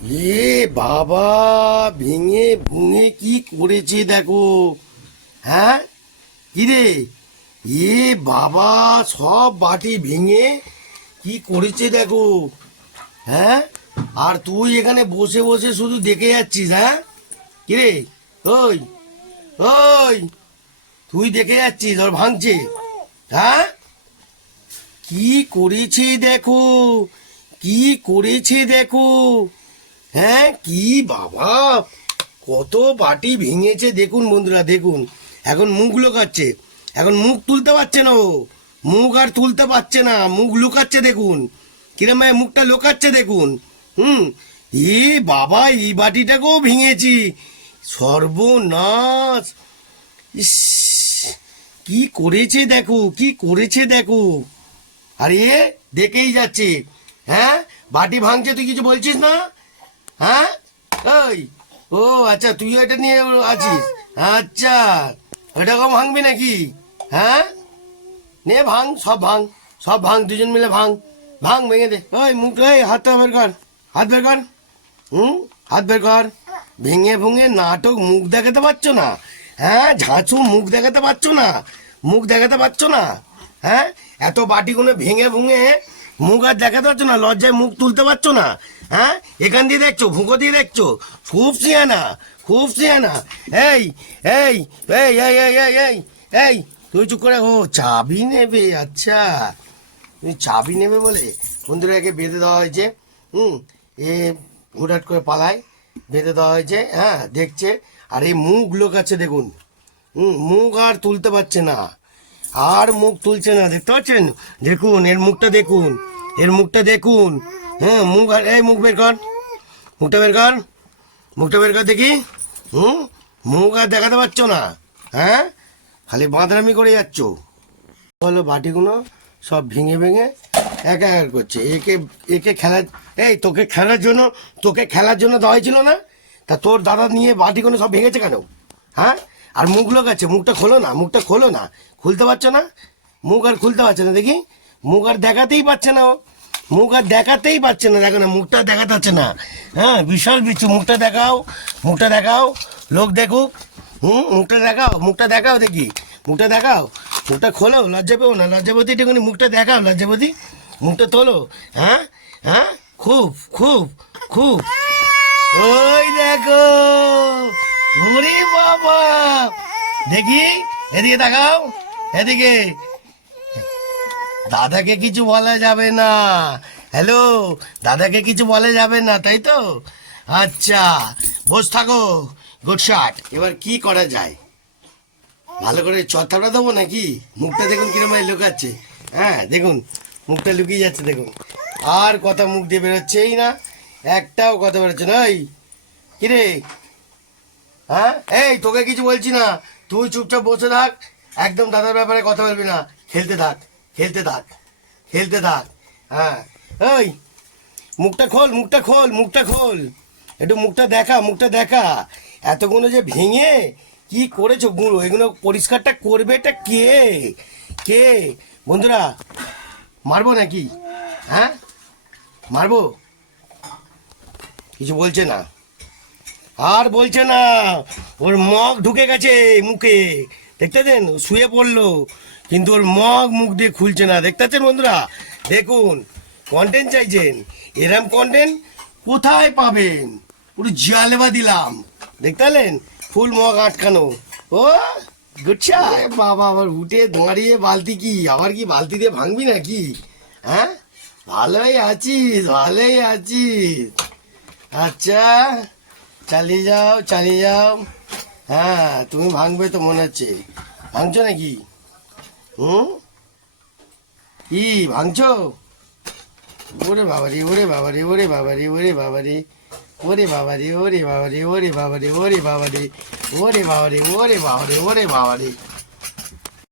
এ বাবা, ভেঙে ভুঙে কি করেছে দেখো। হ্যাঁ, কিরে? এ বাবা, সব বাটি ভেঙে কি করেছে দেখো। হ্যাঁ, আর তুই এখানে বসে বসে শুধু দেখে যাচ্ছিস? হ্যাঁ, কিরে? ওই ওই, তুই দেখে যাচ্ছিস ওর ভাঙছে? হ্যাঁ, কি করেছে দেখো, কি করেছে দেখো। হ্যাঁ, কি বাবা, কত বাটি ভেঙেছে দেখুন বন্ধুরা, দেখুন। এখন মুখ লুকাচ্ছে, এখন মুখ তুলতে পারছে না ও, মুখ আর তুলতে পারছে না, মুখ লুকাচ্ছে দেখুন, কিরম মুখটা লুকাচ্ছে দেখুন। হুম, এ বাবা, এই বাটিটাকেও ভেঙেছি, সর্বনাশ। ইস, কি করেছে দেখো, কি করেছে দেখো। আর এ দেখেই যাচ্ছে। হ্যাঁ, বাটি ভাঙছে, তুই কিছু বলছিস না? হ্যাঁ, ওই, ও আচ্ছা, তুই এটা নিয়ে আছিস। আচ্ছা, ওটাকেও ভাঙবি নাকি? হ্যাঁ, নে ভাঙ, সব ভাঙ, সব ভাঙ, দুজন মিলে ভাঙ, ভাঙ, ভেঙে দে। ওই মুখ, এই হাতটা বের কর, হাত বের কর। হাত বের কর। ভেঙে ভুঙে নাটক, মুখ দেখাতে পারছো না? হ্যাঁ, ঝাঁচু, মুখ দেখাতে পারছো না? মুখ দেখাতে পারছো না? হ্যাঁ, এত বাটিগুলো ভেঙে ভুঙে মুখ আর দেখাতে পারছো না? লজ্জায় মুখ তুলতে পারছো না? হ্যাঁ, এখান দিয়ে দেখছো, ভুঁকো দিয়ে দেখছো, খুব সিয়ানা, খুব সিয়ানা। এই এই এই এই এই এই এই এই, তুই চুপ করে। ও চাবি নেবে, আচ্ছা, তুমি চাবি নেবে বলে বন্ধুরা একে বেঁধে দেওয়া হয়েছে। এ হুটহাট করে পালায়, বেঁধে দেওয়া হয়েছে। হ্যাঁ, দেখছে, আর এই মুখ লোকাচ্ছে দেখুন। মুখ আর তুলতে পারছে না, আর মুখ তুলছে না, দেখতে পাচ্ছেন? দেখুন এর মুখটা, দেখুন এর মুখটা দেখুন। হ্যাঁ, মুখ, আর এই মুখ বের কর, মুখটা বের কর, মুখটা বের কর দেখি। মুখ আর দেখাতে পারছো না? হ্যাঁ, খালি বাঁদরামি করে যাচ্ছ। বলো, বাটিগুলো সব ভেঙে ভেঙে একাকার করছে। একে একে খেলার, এই তোকে খেলার জন্য দেওয়া হয়েছিল না? তা তোর দাদা নিয়ে বাটিগুলো সব ভেঙেছে কেন? হ্যাঁ, আর মুখ লোকাচ্ছে, মুখটা খোলো না, মুখটা খোলো না, খুলতে পারছো না? মুখ আর খুলতে পারছে না দেখি, মুখ আর দেখাতেই পারছে না ও, মুখ আর দেখাতেই পারছে না, দেখো না, মুখটা দেখাতে পারছে না। হ্যাঁ, বিশাল বিচ্ছু, মুখটা দেখাও, মুখটা দেখাও, লোক দেখুক। মুখটা দেখাও, মুখটা দেখাও দেখি, মুখটা দেখাও, মুখটা খোলো, লজ্জা পেও না, লজ্জাপতি একটুখানি মুখটা দেখাও, লজ্জাপতি, মুখটা তোলো। হ্যাঁ হ্যাঁ, খুব খুব খুব, ওই দেখো, ওরে বাবা, দেখি, এদিকে দেখাও, এদিকে। দাদাকে কিছু বলা যাবে না, হ্যালো, দাদাকে কিছু বলা যাবে না, তাই তো? আচ্ছা, বস থাকো, গুড শট। এবার কি করা যায়? ভালো করে চত্বরটা দেবো নাকি? মুখটা দেখুন কিরম লুকাচ্ছে। হ্যাঁ, দেখুন মুখটা লুকিয়ে যাচ্ছে দেখুন, আর কথা মুখ দিয়ে বেরোচ্ছেই না, একটাও কথা বেরোচ্ছে না। ওই কিরে? হ্যাঁ, এই তোকে কিছু বলছি না, তুই চুপচাপ বসে থাক, একদম দাদার ব্যাপারে কথা বলবি না, খেলতে থাক, খেলতে থাক, খেলতে থাক। হ্যাঁ, ওই মুখটা খোল, মুখটা খোল, মুখটা খোল, একটু মুখটা দেখা, মুখটা দেখা। এতগুলো যে ভেঙে কি করেছো গুঁড়ো, এগুলো পরিষ্কারটা করবে এটা কে? কে? বন্ধুরা, মারবো নাকি? হ্যাঁ, মারবো? কিছু বলছে না, আর বলছে না, ওর মগ ঢুকে গেছে মুখে, দেখতে দেন, শুয়ে পড়লো, কিন্তু ওর মগ মুখ দিয়ে খুলছে না, দেখতে পাচ্ছেন বন্ধুরা? দেখুন, কন্টেন্ট চাইছেন, এরম কন্টেন্ট কোথায় পাবেন? পুরো জালেবা দিলাম, দেখতে পেলেন? ফুল মগ আটকানো। ও গুচ্ছা, বাবা, আবার উঠে দাঁড়িয়ে, বালতি কি আবার কি বালতি দিয়ে ভাঙবি নাকি? হ্যাঁ, ভালোই আছিস, ভালোই আছিস, আচ্ছা, চালিয়ে যাও, চালিয়ে যাও। হ্যাঁ, তুমি ভাঙবে তো মনে হচ্ছে, ভাঙছো নাকি? কি ভাঙছো? ওরে বাবারে, ওরে বাবারে, ওরে বাবারে, ওরে বাবারে, ওরে বাবারে, ওরে বাবারে, ওরে বাবারে, ওরে বাবারে, ওরে বাবারে, ওরে বাবারে, ওরে বাবারে।